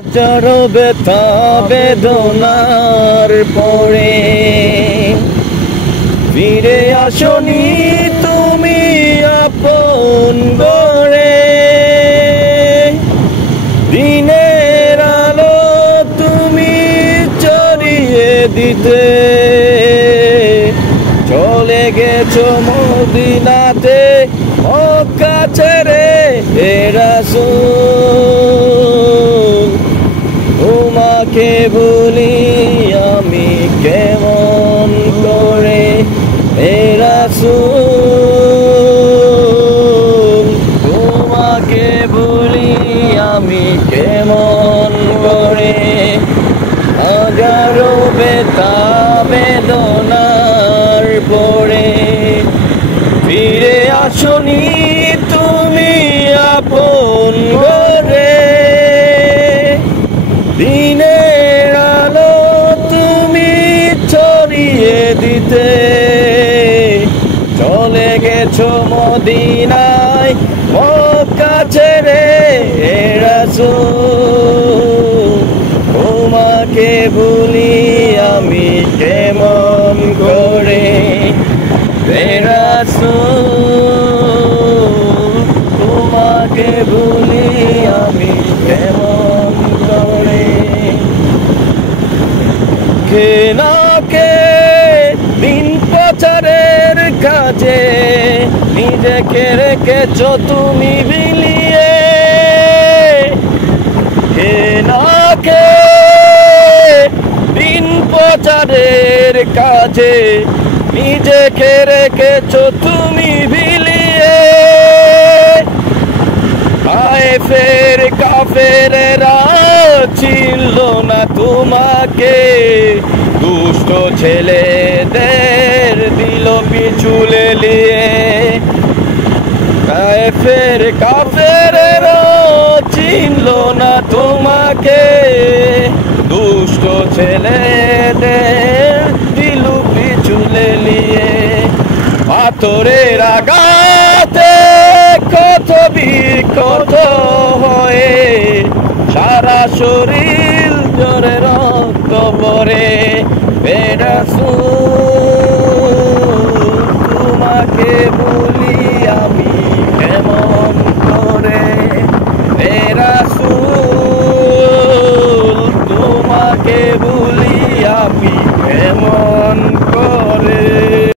হাজারো ব্যথা বেদনার পরে ফিরে আসনি তুমি আপন গড়ে। দিনের আলো তুমি ছড়িয়ে দিতে চলে গেছো মদিনাতে মক্কা ছেড়ে হে রাসূল। তোমাকে ভুলি আমি কেমন করে হে রাসূল। তোমাকে ভুলি আমি কেমন করে। হাজারো ব্যথা বেদনার পরে ফিরে আসনি তুমি আপন ঘরে। দিনের আলো তুমি ছড়িয়ে দিতে চলে গেছো মদিনায় মক্কা ছেড়ে হে রাসূল। তোমাকে ভুলি আমি কেমন করে হে রাসূল। তোমাকে ভুলি আমি কেমন করে। কে না কে দিন প্রচারের কাজে নিজেকে রেখেছো তুমি বিলিয়ে। কে না কে দিন প্রচারের কাজে নিজেকে রেখেছো তুমি বিলিয়ে। তায়েফের কাফেরেরা চিনল না তোমাকে, দুষ্ট ছেলেদের দিল পিছু লেলিয়ে। তায়েফের কাফেরেরা চিনল না তোমাকে, দুষ্ট ছেলেদের দিল পিছু লেলিয়ে। পাথরের আঘাতে কত বিক্ষত হয়ে সারা শরীর জোরে রক্ত পড়ে হে রাসূল। তোমাকে ভুলি